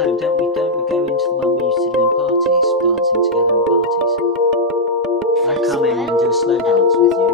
No, don't we go into the one we used to do in parties, dancing together in parties? I'd come in and do a slow dance with you.